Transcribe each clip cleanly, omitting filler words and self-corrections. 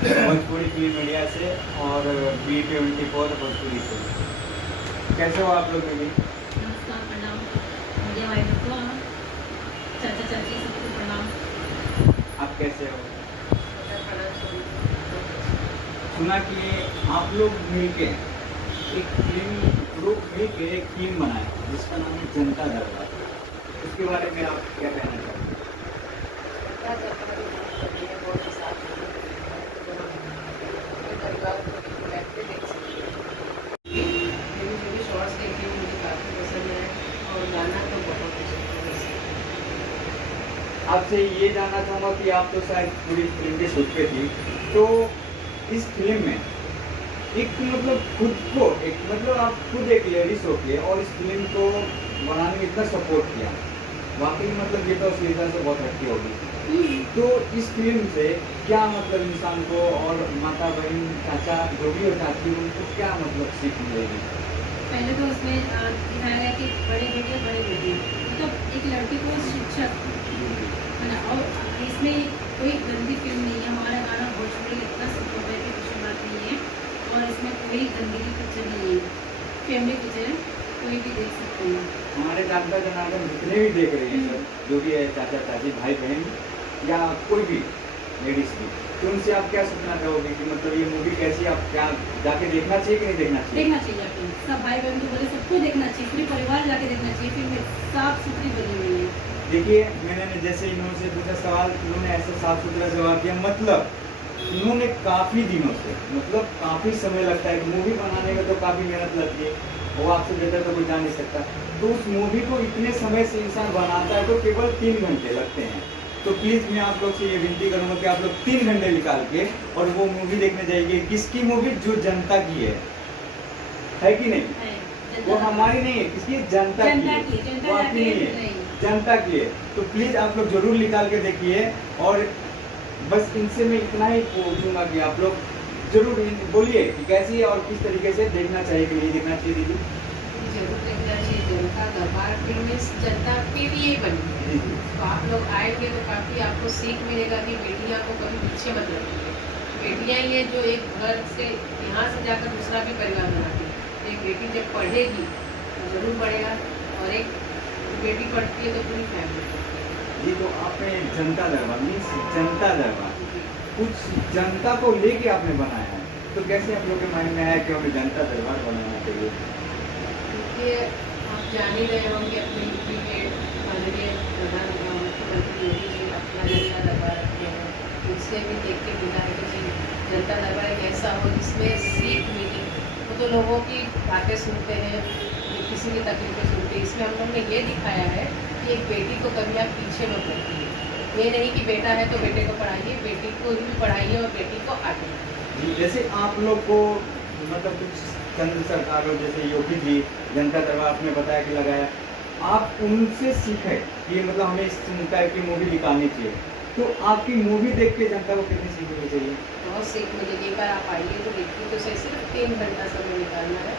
Bhojpuri film media से और B24 Bhojpuri से। कैसे हो आप लोग दीदी? नमस्कार, प्रणाम। मीडिया वालों को, चाचा चाची सबको प्रणाम। आप कैसे हो? सुना कि आप लोग मिलके एक फिल्म ग्रुप मिलके एक फिल्म बनाए जिसका नाम है जनता दरबार। उसके बारे में आप क्या कहना चाहोगे? शॉर्ट्स देखे मुझे काफ़ी पसंद है और गाना तो बहुत पसंद है। आपसे ये जानना चाहूँगा कि आप तो शायद पूरी फिल्म के शूट पे थी, तो इस फिल्म में एक मतलब खुद को एक मतलब आप खुद एक लेडीज होके और इस फिल्म को बनाने में इतना सपोर्ट किया, वाकई मतलब ये तो असलियता से बहुत हटके होगी। तो इस फिल्म से क्या मतलब इंसान को और माता बहन चाचा जो भी हो चाची उनको क्या मतलब सीख मिलेगी? पहले तो उसमें दिखाया गया कि बड़े बेटे और बड़े बेटी, मतलब एक लड़की को शिक्षक है ना। और इसमें कोई गंदी फिल्म नहीं है। हमारा गाना भोजपुरी इतना सुपर है कि कुछ बात नहीं है। और इसमें कोई गंदगी पिक्चर नहीं है, फैमिली पिक्चर है, कोई भी देख सकते हैं। हमारे जानता जनार्दन जितने भी देख रहे हैं सब, जो भी है चाचा चाची भाई बहन या कोई भी लेडीज भी, तो उनसे आप क्या सूचना चाहोगे कि मतलब ये मूवी कैसी, आप क्या जाके देखना चाहिए कि नहीं देखना चाहिए? देखना चाहिए आपको, सब भाई बहन को बोले सबको देखना चाहिए, पूरे परिवार जाके देखना चाहिए। फिल्म साफ सुथरी बनी हुई है। देखिए मैंने जैसे इन्होंने पूछा सवाल, इन्होंने ऐसा साफ सुथरा जवाब दिया, मतलब इन्होंने काफ़ी दिनों से मतलब काफ़ी समय लगता है, मूवी बनाने में तो काफ़ी मेहनत लगती है, वो आपसे बेहतर तो कोई जान नहीं सकता। तो उस मूवी को इतने समय से इंसान बनाता है तो केवल 3 घंटे लगते हैं। तो प्लीज़ मैं आप लोग से ये विनती करूँगा कि आप लोग 3 घंटे निकाल के और वो मूवी देखने जाइए। किसकी मूवी? जो जनता की है कि नहीं? वो हमारी नहीं है, किसकी? जनता की है, वो आपकी नहीं है, जनता की है। तो प्लीज़ आप लोग जरूर निकाल के देखिए। और बस इनसे मैं इतना ही पूछूंगा कि आप लोग जरूर बोलिए कि कैसी है और किस तरीके से देखना चाहिए कि नहीं देखना चाहिए दीदी। जरूर देखना चाहिए। जनता दरबार फिल्म जनता के लिए बनी है, तो आप लोग आएंगे तो काफ़ी आपको सीख मिलेगा कि बेटियां को कभी पीछे मत रखिए। बेटियां ही है जो एक घर से यहाँ से जाकर दूसरा भी परिवार बनाती है। एक बेटी जब पढ़ेगी तो जरूर बढ़ेगा, और एक बेटी पढ़ती है तो पूरी फैमिली। ये तो आपने जनता दरबार मीन्स जनता दरबार कुछ जनता को लेके आपने बनाया है, तो कैसे आप लोग के माइंड में आया कि हमें जनता दरबार बनाना चाहिए? क्योंकि आप जान ही रहे होंगे अपने यूपी के माननीय प्रधान मुख्यमंत्री योगी जी अपना जनता दरबार रखते हैं। उससे भी देख के मिला है कि जनता दरबार एक ऐसा हो जिसमें सीख मिली। वो तो लोगों की बातें सुनते हैं, किसी की तकलीफें सुनते हैं। इसमें हम लोग ने ये दिखाया है कि एक बेटी को कभी आप पीछे मत रखिए। ये नहीं कि बेटा है तो बेटे को पढ़ाइए, बेटी को भी पढ़ाइए और बेटी को आगे। जैसे आप लोग को मतलब कुछ केंद्र सरकार और जैसे योगी जी जनता दरबार आपने बताया कि लगाया, आप उनसे सीखे कि मतलब हमें इस टाइप की मूवी निकालनी चाहिए, तो आपकी मूवी देख के जनता को कितनी सीख मिलनी चाहिए? बहुत सीख मिलेगी। एक बार आप आइए तो देखिए, तो सही सिर्फ 3 घंटा समय निकालना है।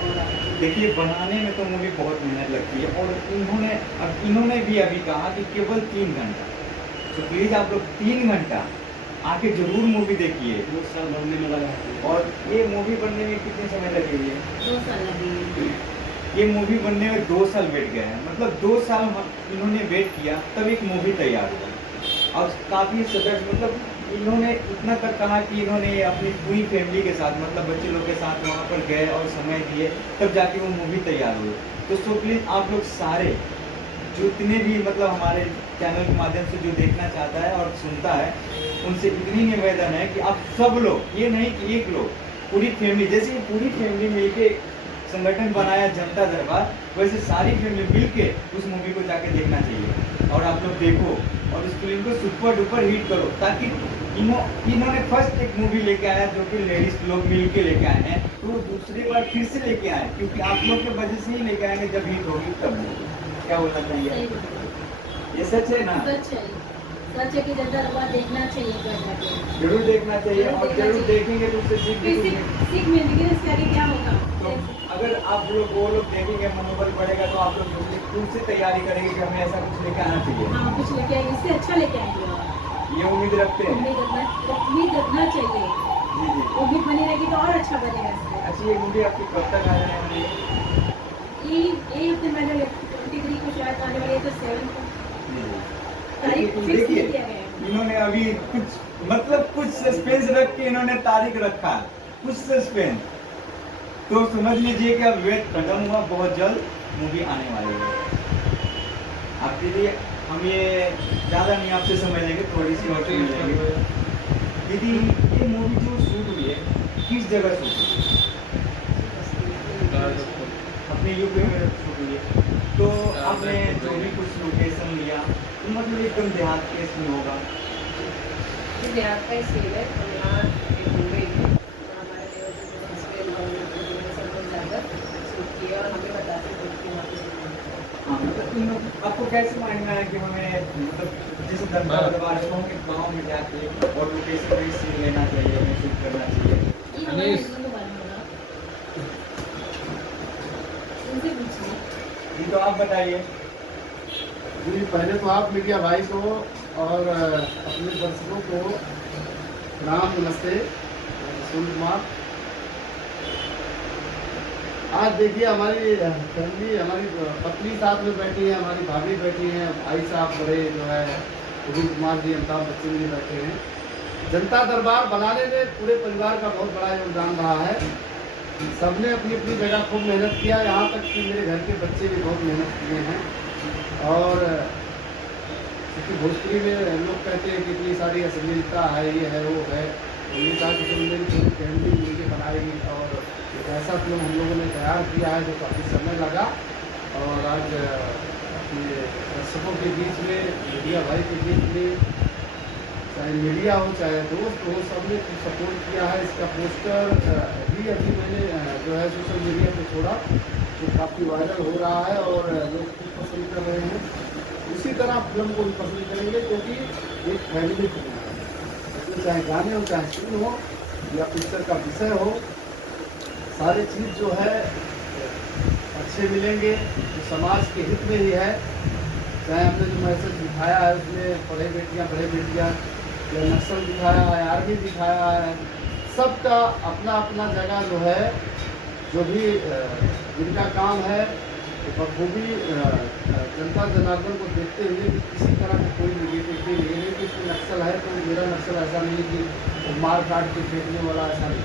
और देखिए बनाने में तो मूवी बहुत मेहनत लगती है, और इन्होंने भी अभी कहा कि केवल 3 घंटा। तो प्लीज़ आप लोग 3 घंटा आके जरूर मूवी देखिए। 2 साल बनने में लगा है, और ये मूवी बनने में कितने समय लगे हुए हैं? 2 साल लगे। ये मूवी बनने में 2 साल वेट गए हैं, मतलब 2 साल इन्होंने वेट किया तब एक मूवी तैयार हुआ। और काफ़ी सदस्य मतलब इन्होंने इतना तक कहा कि इन्होंने अपनी पूरी फैमिली के साथ मतलब बच्चे लोग के साथ वहाँ पर गए और समय दिए, तब जाके वो मूवी तैयार हुई। तो सो प्लीज़ आप लोग सारे जितने भी मतलब हमारे चैनल के माध्यम से जो देखना चाहता है और सुनता है, उनसे इतनी निवेदन है कि आप सब लोग, ये नहीं कि एक लोग, पूरी फैमिली, जैसे पूरी फैमिली मिलके संगठन बनाया जनता दरबार, वैसे सारी फैमिली मिलके उस मूवी को जाके देखना चाहिए। और आप लोग देखो और इस फिल्म को सुपर डुपर हिट करो, ताकि इन्होंने फर्स्ट एक मूवी लेके आया जो कि लेडीज लोग मिल के लेके आए हैं, तो दूसरी बार फिर से लेके आए, क्योंकि आप लोग के वजह से ही लेके आएंगे, जब हिट होगी तब। क्या बोलना चाहिए? ये सच है ना? सच है कि जनता दरबार देखना चाहिए, जरूर देखना चाहिए, और जरूर देखेंगे तो उससे सीख भी सीख मिलेगी। इसके आगे क्या होगा? तो अगर आप लोग वो लोग देखेंगे, मनोबल बढ़ेगा, तो आप लोग खुद से तैयारी करेंगे कि हमें ऐसा कुछ लेके आना चाहिए। हाँ, कुछ लेके आएंगे, इससे अच्छा लेके आएंगे। ये उम्मीद रखते हैं। उम्मीद रखना तो और अच्छा बनेगा इसमें। अच्छा, ये मूवी आपकी कब तक आ जाने वाली है? ये हफ्ते मैंने 23 को शायद आने वाली है, तो 7 को तारीख देखिए, फिक्स देखिए, नहीं किया गया है। इन्होंने अभी कुछ मतलब कुछ सस्पेंस रख के इन्होंने तारीख रखा, कुछ सस्पेंस, तो समझ लीजिए कि अब वेट खत्म हुआ, बहुत जल्द मूवी आने वाली है आपके लिए। हम ये ज़्यादा नहीं आपसे समझ लेंगे, थोड़ी सी और समझ लेंगे। दीदी, ये मूवी जो शूट हुई है किस जगह शूट हुई है? अपने यूपी में शूट हुई है, तो आपने जो भी कुछ लोकेशन लिया तो मतलब एकदम देहात के इसमें होगा। ये देहात का ही सीन है। हम यहाँ मुंबई में तो हमारे हस्बैंड और सब लोग ज़्यादा शूट किए और हमें बताते थे कि वहाँ पे शूट किया। हाँ, मतलब आपको कैसे मालूम है कि हमें मतलब जैसे दरबार दरबार के गाँव में जाके और लोकेशन पे सीन लेना चाहिए, हमें शूट करना चाहिए? ये हमारे हस्बैंड को मालूम होगा, उनसे पूछिए। ये तो आप बताइए। जी, पहले तो आप मीडिया भाई को और अपने दर्शकों को प्रणाम, नमस्ते, सुनील कुमार। आज देखिए हमारी फैमिली, हमारी पत्नी साथ में बैठी है, हमारी भाभी बैठी हैं, भाई साहब बड़े जो है सुनील कुमार जी, अमिताभ बच्चन जी बैठे हैं। जनता दरबार बनाने में पूरे परिवार का बहुत बड़ा योगदान रहा है। सबने अपनी अपनी जगह खूब मेहनत किया, यहाँ तक कि मेरे घर के बच्चे भी बहुत मेहनत किए हैं। और क्योंकि भोजपुरी में लोग कहते हैं कि इतनी सारी अश्लीलता है, ये है वो है, उन्होंने कहा कि फिल्म मेरी पूरी फैमिली मिलकर बनाएगी और एक ऐसा फिल्म हम लोगों ने तैयार किया है जो काफ़ी समय लगा। और आज अपने दर्शकों के बीच में, मीडिया भाई के बीच में, चाहे मीडिया हो चाहे दोस्त हो, सबने सपोर्ट किया है। इसका पोस्टर भी अभी मैंने जो है सोशल मीडिया पे छोड़ा, जो काफ़ी वायरल हो रहा है और लोग खूब पसंद कर रहे हैं। उसी तरह फिल्म को भी पसंद करेंगे क्योंकि एक फैमिली फिल्म है। इसमें चाहे गाने हो चाहे सीन हो या पिक्चर का विषय हो, सारी चीज़ जो है अच्छे मिलेंगे, जो समाज के हित में ही है। चाहे हमने जो मैसेज दिखाया है उसमें बड़े बेटियाँ बड़े बेटियाँ या नक्सल दिखाया है, आर्मी दिखाया है, सबका अपना अपना जगह जो है, जो भी जिनका काम है तो बखूबी जनता जनार्दन को देखते हुए कि किसी तरह का कोई निगेटिविटी नहीं है कि इसमें नक्सल है तो मेरा नक्सल ऐसा नहीं कि वो मार काट के फेंकने वाला, ऐसा नहीं।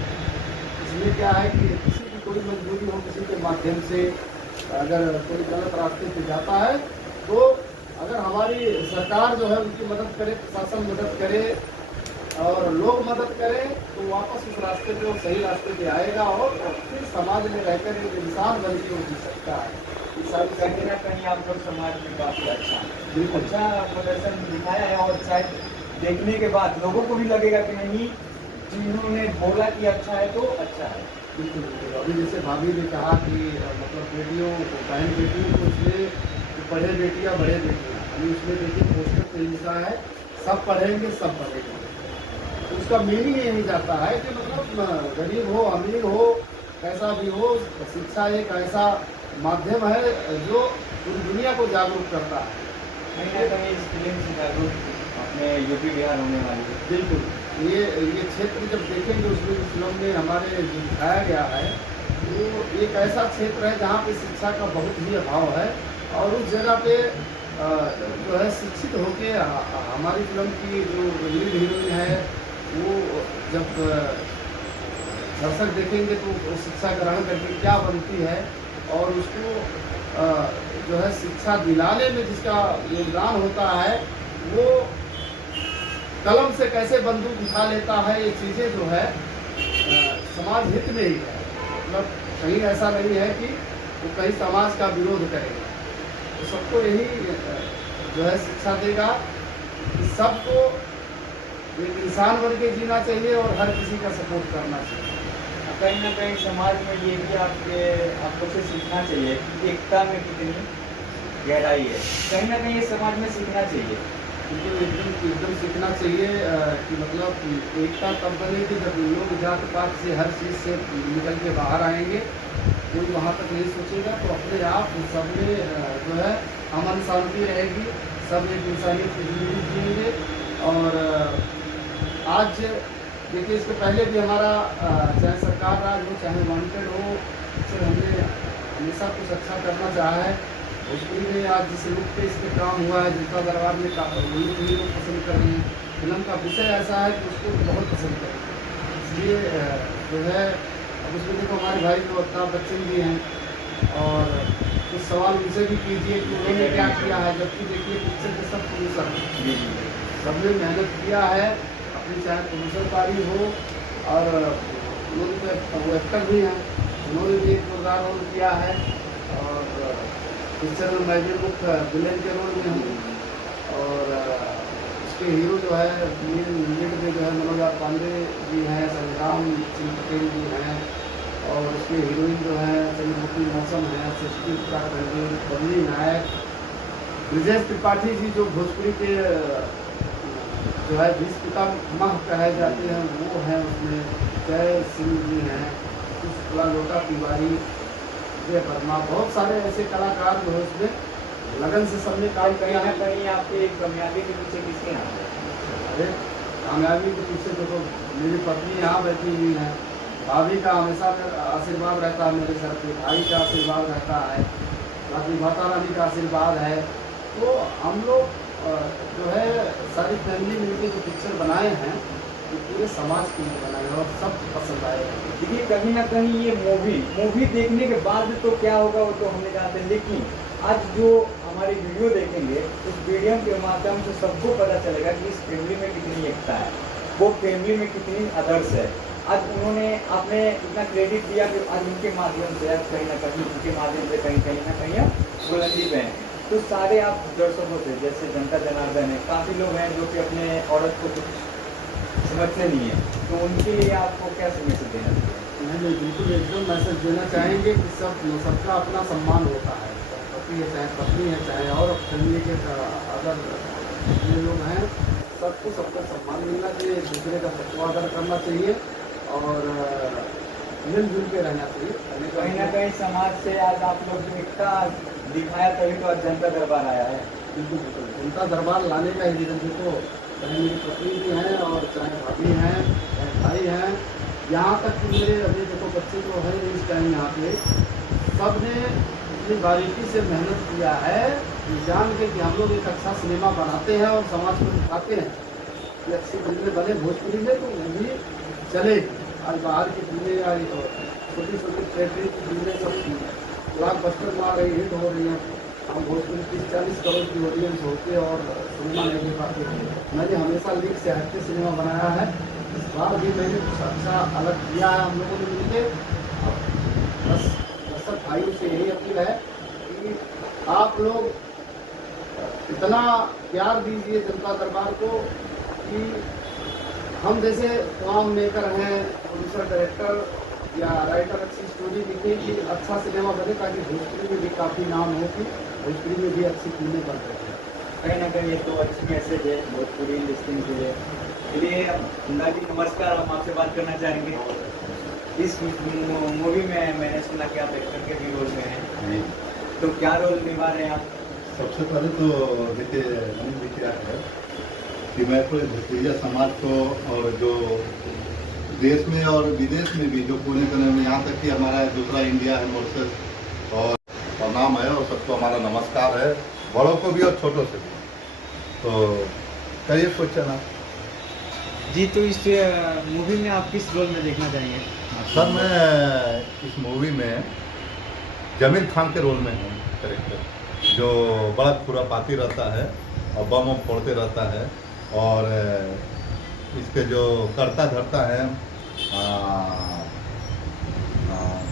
इसमें क्या है कि किसी की कोई मजबूरी हो, किसी के माध्यम से अगर कोई गलत रास्ते पे जाता है तो अगर हमारी सरकार जो है उनकी मदद करे, प्रशासन मदद करे और लोग मदद करें तो वापस उस रास्ते पे, वो सही रास्ते पे आएगा और फिर समाज में रहकर एक इंसान बन के वो जी सकता है। इस सारी कहीं ना कहीं आप लोग समाज में काफ़ी अच्छा बिल्कुल अच्छा प्रदर्शन दिखाया है और शायद देखने के बाद लोगों को भी लगेगा कि नहीं, जिन्होंने बोला कि अच्छा है तो अच्छा है। बिल्कुल बिल्कुल। अभी जैसे भाभी ने कहा कि मतलब बेटियों को, बहन बेटियों को, उसमें बड़े बेटियाँ बड़े बेटियाँ, अभी उसमें देखिए पोस्टर पे लिखा है सब पढ़ेंगे सब पढ़ेंगे। तो उसका मीनिंग यही जाता है कि मतलब गरीब हो अमीर हो कैसा भी हो, शिक्षा एक ऐसा माध्यम है जो पूरी दुनिया को जागरूक करता है। कहीं ना कहीं इस फिल्म से जागरूक अपने यूपी बिहार होने वाली है। बिल्कुल। ये क्षेत्र जब देखेंगे उसमें इस फिल्म में हमारे जो दिखाया गया है वो एक ऐसा क्षेत्र है जहाँ पे शिक्षा का बहुत ही अभाव है और उस जगह पे जो है शिक्षित होके हमारी फिल्म की जो लीड हीरोइन है वो जब दर्शक देखेंगे तो वो शिक्षा ग्रहण करके क्या बनती है और उसको जो है शिक्षा दिलाने में जिसका योगदान होता है वो कलम से कैसे बंदूक उठा लेता है, ये चीज़ें जो है समाज हित में ही है। मतलब कहीं ऐसा नहीं है कि वो कहीं समाज का विरोध करेगा। तो सबको यही जो है शिक्षा देगा कि सबको एक इंसान बन के जीना चाहिए और हर किसी का सपोर्ट करना चाहिए। कहीं ना कहीं समाज में ये भी आपको से सीखना चाहिए कि एकता में कितनी गहराई है। कहीं ना कहीं ये समाज में सीखना चाहिए। बिल्कुल एकदम सीखना चाहिए कि मतलब एकता तब बनेगी जब लोग जात पात से हर चीज़ से निकल के बाहर आएंगे। कोई वहाँ तक नहीं सोचेगा तो अपने आप सब में जो है अमन शांति रहेगी, सब एक इंसानियत की जिंदगी जिएंगे। और आज देखिए इसके पहले भी हमारा चाहे सरकार राज हो चाहे वांटेड हो, सर हमने हमेशा कुछ अच्छा करना चाहा है। भोजपुरी में आज जिस रूप पे इस पे काम हुआ है, जनता दरबार में भी लोग पसंद कर रहे हैं। फिल्म का विषय ऐसा है कि उसको बहुत पसंद करेंगे, इसलिए जो है अब उसमें देखो हमारे भाई जो अमिताभ बच्चन भी हैं और कुछ सवाल उनसे भी कीजिए कि उन्होंने क्या किया है, जबकि देखिए पिक्चर के सब प्रोड्यूसर हैं, सबने मेहनत किया है अपनी, चाहे प्रोड्यूसर पारी हो और उन्होंने वो एक्टर भी हैं, उन्होंने भी एक किरदार रोल किया है और पिक्चर में मैं भी मुख्य विलेन के रोल में हूँ और उसके हीरो जो है लीड में जो है मनोज पांडे जी हैं, संग्राम सिंह पटेल जी हैं और उसके हीरोइन जो है चंद्रमुखी मौसम है, सृष्टि बबली नायक, ब्रिजेश त्रिपाठी जी जो भोजपुरी के जो है 20 पितामह कहे जाते हैं वो हैं उसमें, जय सिंह जी हैं, कुछ लोटा तिवारी, जय वर्मा, बहुत सारे ऐसे कलाकार जो है उसमें लगन से सबने काम कहीं किया ना है। कहीं आपकी कामयाबी के पीछे किसके हाथ है? अरे कामयाबी के पीछे देखो मेरी पत्नी यहाँ बैठी हुई है, भाभी का हमेशा आशीर्वाद रहता है मेरे सर पे, भाई का आशीर्वाद रहता है, बाकी माता रानी का आशीर्वाद है। तो हम लोग जो है सारी फैमिली मिलकर जो पिक्चर बनाए हैं वो पूरे समाज के लिए बनाए हैं और सब पसंद आए हैं। देखिए कहीं ना कहीं ये मूवी देखने के बाद तो क्या होगा वो तो हमने जानते हैं, लेकिन आज जो हमारी वीडियो देखेंगे उस वीडियो के माध्यम से सबको पता चलेगा कि इस फैमिली में कितनी एकता है, वो फैमिली में कितनी आदर्श है। आज उन्होंने आपने इतना क्रेडिट दिया कि आज उनके माध्यम से आज कहीं ना कहीं उनके माध्यम से कहीं ना कहीं आप बुलंदी पे हैं। तो सारे आप दर्शकों से जैसे जनता जनार्दन है, काफ़ी लोग हैं जो कि अपने औरत को कुछ समझते नहीं है, तो उनके लिए आपको क्या मैसेज देना चाहिए? नहीं बिल्कुल एकदम मैसेज देना चाहेंगे कि सबका अपना सम्मान होता है, पति है चाहे पत्नी है चाहे और फैमिली के अदर जितने लोग हैं सबको सबका सम्मान मिलना चाहिए, एक दूसरे का सत्वादर करना चाहिए और मिलजुल के रहना चाहिए। कहीं ना कहीं समाज से आज आप लोग जो एकता दिखाया तभी तो आज जनता दरबार आया है। बिल्कुल बिल्कुल जनता दरबार लाने का ही रीज़न देखो, चाहे मेरी पत्नी भी हैं और चाहे भाभी हैं चाहे भाई हैं, यहाँ तक कि मेरे अभी देखो बच्चे तो हैं इस टाइम यहाँ पे, सब ने इतनी बारीकी से मेहनत किया है कि जान के कि हम लोग एक अच्छा सिनेमा बनाते हैं और समाज को दिखाते हैं कि अच्छी फिल्में बने भोजपुरी में तो वो भी चले। आज बाहर की फिल्में या छोटी छोटी थिएटरी की फिल्में सब ब्लॉकबस्टर मार रही हिट हो रही हैं, हम भोजपुरी 30-40 करोड़ की ऑडियंस होते और सिनेमा नहीं दे पाते। मैंने हमेशा लीग से हटके सिनेमा बनाया है, इस बार भी मैंने कुछ अच्छा अलग किया है हम लोगों ने मिलकर। बस दर्शक भाइयों से यही अपील है कि आप लोग इतना प्यार दीजिए जनता दरबार को कि हम जैसे तमाम मेकर हैं, प्रोड्यूसर डायरेक्टर या राइटर अच्छी स्टोरी लिखे कि अच्छा सिनेमा बने ताकि भोजपुरी में भी काफ़ी नाम हो कि भोजपुरी में भी अच्छी फिल्में बन रही हैं। कहीं ना कहीं ये तो अच्छी मैसेज है भोजपुरी लिस्टिंग के लिए। चलिए हुंडा जी नमस्कार, हम आपसे बात करना चाहेंगे। इस मूवी में मैंने सुना कि आप एक्टर के भी रोल में हैं, तो क्या रोल निभा रहे हैं आप? सबसे पहले तो देखिए मैंने क्या है कि मैं पूरे भोजपुरिया समाज को और जो देश में और विदेश में भी जो कोने कोने में यहाँ तक कि हमारा दूसरा इंडिया है मॉरिशस और प्रणाम है और सबको हमारा नमस्कार है, बड़ों को भी और छोटों से भी। तो करिए क्वेश्चन आप जी। तो इस मूवी में आप किस रोल में देखना चाहेंगे? सर मैं इस मूवी में जमील खान के रोल में हूँ कैरेक्टर, जो बड़ा खुरापाती रहता है और बम फोड़ते रहता है और इसके जो करता धरता है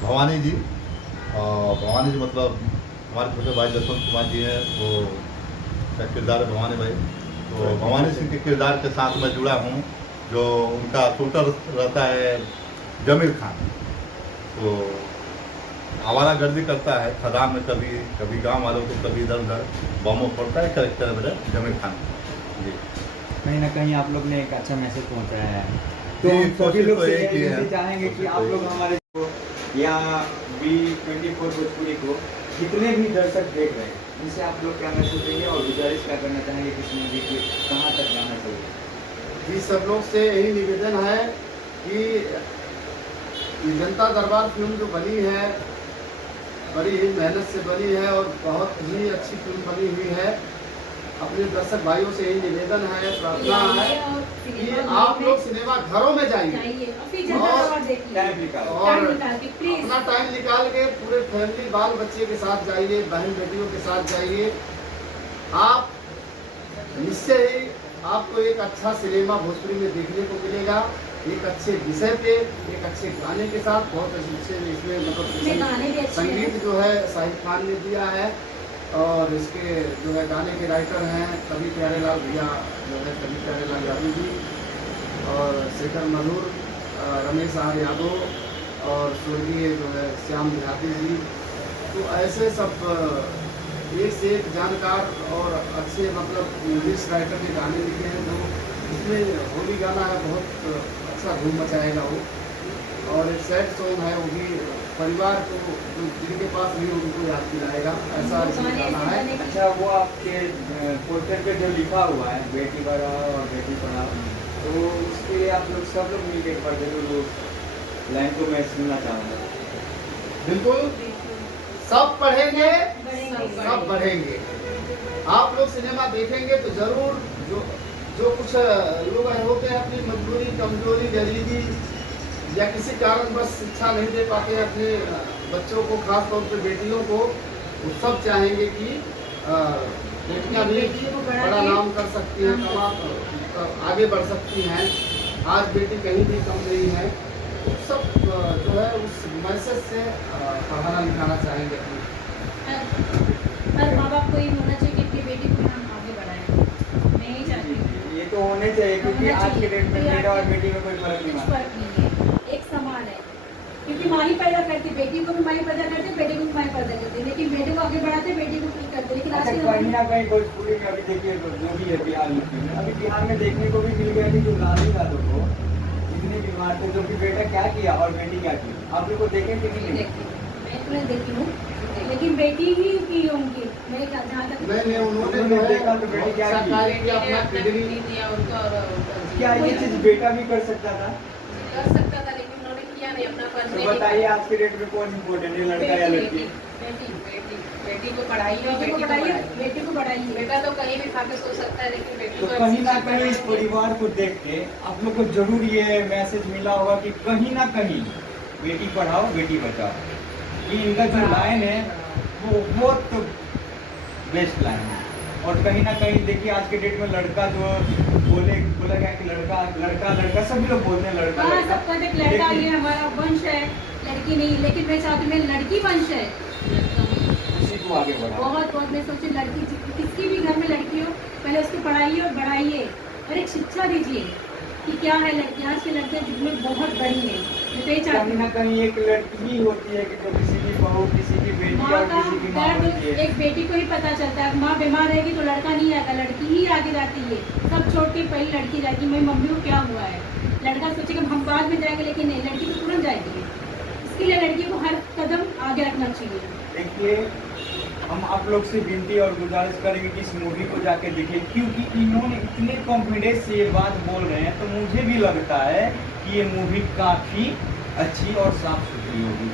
भवानी जी, और भवानी जी मतलब हमारे छोटे भाई जसवंत कुमार जी हैं, वो का किरदार है भवानी भाई। तो भवानी सिंह के किरदार के साथ मैं जुड़ा हूँ, जो उनका शूटर रहता है जमील खान। तो आवारा गर्दी करता है खदान में, कभी गांव वालों को कभी इधर उधर बमों फोड़ता है, कैरेक्टर है मेरा जमील खान जी। कहीं ना कहीं आप लोग ने एक अच्छा मैसेज पहुंचाया है, तो जी, हम सभी कोशिश लोग तो से यही की है। यही चाहेंगे कि आप लोग हमारे यहाँ B24 भोजपुरी को जितने भी दर्शक देख रहे हैं उनसे आप लोग क्या मैसेज देंगे और गुजारिश क्या करना चाहेंगे कि इस मूवी को कहाँ तक जाना चाहिए? जी सब लोग से यही निवेदन है कि ये जनता दरबार फिल्म जो बनी है, बड़ी ही मेहनत से बनी है और बहुत ही अच्छी फिल्म बनी हुई है। अपने दर्शक भाइयों से यही निवेदन है, प्रार्थना है कि आप लोग सिनेमा घरों में जाइए टाइम निकालो। और अपना टाइम निकाल के पूरे फैमिली बाल बच्चे के साथ जाइए, बहन बेटियों के साथ जाइए। आप निश्चय ही आपको एक अच्छा सिनेमा भोजपुरी में देखने को मिलेगा, एक अच्छे विषय पे, एक अच्छे गाने के साथ। बहुत अच्छे इसमें मतलब संगीत जो है शाहिद खान ने दिया है और इसके जो है गाने के राइटर हैं कवि प्यारेलाल भैया, जो है कवि प्यारेलाल यादव जी और शेखर मधुर, रमेश आर यादव और स्वर्गीय जो है श्याम देहाती जी। तो ऐसे सब एक से एक जानकार और अच्छे मतलब इंग्लिश राइटर ने गाने लिखे हैं। जो इसमें होली गाना है, बहुत अच्छा धूम मचाएगा वो। और एक सैड सॉन्ग है, वो भी परिवार को जो जिनके पास भी उनको याद दिलाएगा, ऐसा इसमें गाना है। अच्छा, वो आपके पोस्टर पे जो लिखा हुआ है बेटी बढ़ाओ और बेटी पढ़ाओ, तो उसके लिए आप लोग सब लोग मिलकर एक बार जरूर वो लाइन को मैं सुनना चाहूँगा। बिल्कुल, सब पढ़ेंगे सब बढ़ेंगे। आप लोग सिनेमा देखेंगे तो जरूर जो कुछ लोग होते हैं अपनी मजबूरी, कमजोरी, गरीबी या किसी कारण बस शिक्षा नहीं दे पाते अपने बच्चों को, खास तौर पे बेटियों को, वो सब चाहेंगे कि बेटियां भी बड़ा नाम कर सकती हैं, आगे बढ़ सकती हैं। आज बेटी कहीं भी कम नहीं है। वो सब जो है उस मैसेज से पढ़ाना लिखाना चाहेंगे अपनी। हर माँ बाप को ये होना चाहिए कि अपनी बेटी को हम आगे बढ़ाएं। मैं यही चाहती हूँ। ये तो होने चाहिए, क्योंकि आज के डेट में बेटा और बेटी में कोई फर्क नहीं कुछ मानता। फर्क नहीं है, एक समान है। क्योंकि माँ ही पैदा करती, बेटी को भी माँ ही पैदा करती, बेटे को भी माँ ही पैदा करती, लेकिन बेटे को आगे बढ़ाते, बेटी को नहीं करते। लेकिन आज अच्छा, कहीं ना कहीं भोजपुरी में अभी देखिए जो भी है बिहार में, अभी बिहार में देखने को भी मिल गया कि जो लालू यादव को इतनी बीमार थे, जो कि बेटा क्या किया और बेटी क्या की, आप लोग को देखें कि नहीं देखें? मैं तो नहीं देखी हूँ, लेकिन बेटी ही की होंगी। मैं जहाँ तक मैंने उन्होंने उन्होंने देखा तो बेटी क्या की? सरकारी की अपना किडनी दिया उनको और क्या ये चीज बेटा भी कर सकता था? कर सकता था, लेकिन उन्होंने किया नहीं, अपना फर्ज तो नहीं बताइए आज के डेट में कौन इम्पोर्टेंट है, लड़का या लड़की? बेटी को पढ़ाइए और बेटी को बढ़ाइए। बेटी को बढ़ाइए। बेटा तो कहीं भी खा के सो सकता है, लेकिन बेटी तो को कहीं ना शिक्षा कहीं इस पढ़ानी है। परिवार को देख के आप लोग को जरूर ये मैसेज मिला होगा कि कहीं ना कहीं बेटी पढ़ाओ बेटी बचाओ। ये इनका जो लाइन है वो बहुत बेस्ट लाइन है। और कहीं ना कहीं देखिए आज के डेट में लड़का जो बोला गया कि लड़का लड़का लड़का सभी लोग बोलते हैं लड़का हाँ, लड़का, सब कहते हैं कि लड़का ये हमारा वंश है, लड़की नहीं। लेकिन मैं चाहती हूँ मेरी लड़की वंश है। उसी को आगे बढ़ाओ। बहुत मैं सोची लड़की किसी भी घर में लड़की हो, पहले उसको पढ़ाइए और बढ़ाइए और एक शिक्षा दीजिए कि क्या है लड़की। आज की लड़कियाँ जिसमें बहुत बड़ी है। मैं तो ये चाहती कहीं ना हूँ कहीं एक लड़की ही होती है कि जो किसी की बहू, किसी की बेटी माँ और का किसी की माँ दर्द होती है। एक बेटी को ही पता चलता है। माँ बीमार रहेगी तो लड़का नहीं आएगा, लड़की ही आगे जाती है। सब छोड़ के पहले लड़की जाती है, मेरी मम्मी को क्या हुआ है। लड़का सोचेगा हम बाद में जाएंगे, लेकिन नहीं, लड़की तो तुरंत जाएगी। इसके लिए लड़की को हर कदम आगे रखना चाहिए। देखिए, हम आप लोग से विनती और गुजारिश करेंगे कि इस मूवी को जाके देखिए, क्योंकि इन्होंने इतने कॉन्फिडेंस से ये बात बोल रहे हैं, तो मुझे भी लगता है कि ये मूवी काफ़ी अच्छी और साफ सुथरी होगी।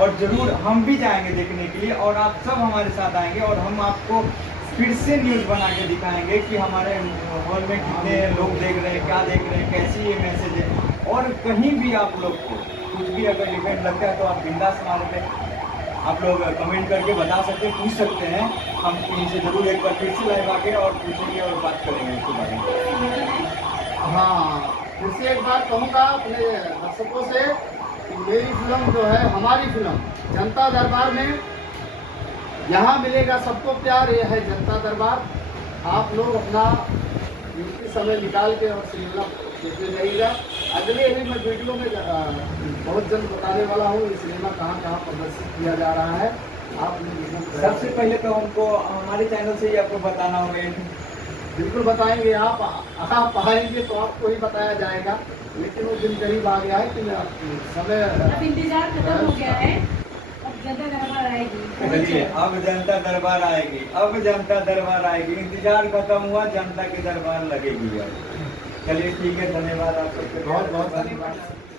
और ज़रूर हम भी जाएंगे देखने के लिए, और आप सब हमारे साथ आएंगे और हम आपको फिर से न्यूज़ बना के दिखाएंगे कि हमारे हॉल में कितने लोग देख रहे हैं, क्या देख रहे हैं, कैसी ये मैसेज है। और कहीं भी आप लोग को कुछ भी अगर इवेंट लगता है तो आप बिंदास हमारे पे आप लोग कमेंट करके बता सकते हैं, पूछ सकते हैं। हम इनसे ज़रूर एक बार फिर से लाइव आके और पूछेंगे और बात करेंगे इसके बारे में। हाँ, फिर से एक बात कहूँगा अपने दर्शकों से कि मेरी फिल्म जो है, हमारी फिल्म जनता दरबार में यहाँ मिलेगा सबको प्यार। ये है जनता दरबार। आप लोग अपना कीमती समय निकाल के और सिनेमा देखने जाइएगा। अगले ही मैं वीडियो में बहुत जल्द बताने वाला हूँ ये सिनेमा कहाँ कहाँ प्रदर्शित किया जा रहा है। आप सबसे पहले तो हमको हमारे चैनल से ही आपको बताना होगा। बिल्कुल बताएंगे। आप आएंगे तो आपको ही बताया जाएगा, लेकिन वो दिन करीब आ गया है कि समय अब इंतजार खत्म हो गया है, अब जनता दरबार आएगी। चलिए, अब जनता दरबार आएगी, अब जनता दरबार आएगी। इंतजार खत्म हुआ, जनता के दरबार लगेगी अब। चलिए ठीक है, धन्यवाद आप सबके बहुत बहुत धन्यवाद।